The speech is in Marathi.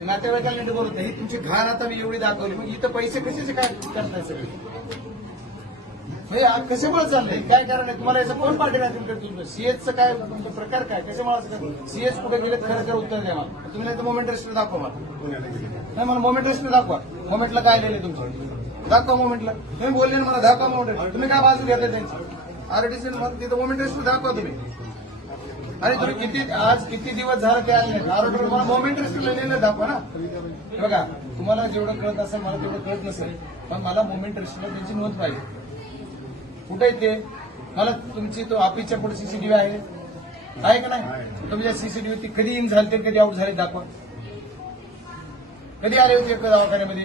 नातेवाईकाला नीट बोलत नाही. तुमची घाण आता मी एवढी दाखवली. मग इथं पैसे कशाचे काय करताय सगळे? म्हणजे आ- कशामुळे चाललंय? काय कारण आहे? तुम्हाला याचं कोण पाठी राहतील का तुमचं? काय? तुमचा प्रकार काय? कशामुळे असं सीएच कुठे गेले? खरं खरं उत्तर द्या मला. तुम्ही नाही तर मोमेंट रेस्टर दाखवा मला. नाही मला मोमेंट रेस्टर दाखवा. मोमेंटला काय लिहिले तुमचं? दाखवा मोमेंटला तुम्ही बोलले ना मला दाखवा मोमेंट तुम्ही काय बाजू घेताय त्यांची? आरटीसी तिथं मोमेंट रेस्टर दाखवा तुम्ही. आणि तुम्ही किती आज किती दिवस झालं ते आले आरोग्य मला मोमेंट लिहिलेलं दाखवा ना. हे बघा तुम्हाला जेवढं कळत असेल मला तेवढं कळत नसेल पण मला मोमेंट रेस्टरला त्यांची नोंद पाहिजे. कुठे ते? मला तुमची तो ऑफिसच्या पुढे सीसीटीव्ही आहे. आहे का नाही? तुमच्या सीसीटीव्ही ती कधी इन झाले ते कधी आउट झाले दाखवा. कधी आले होते एका दवाखान्यामध्ये?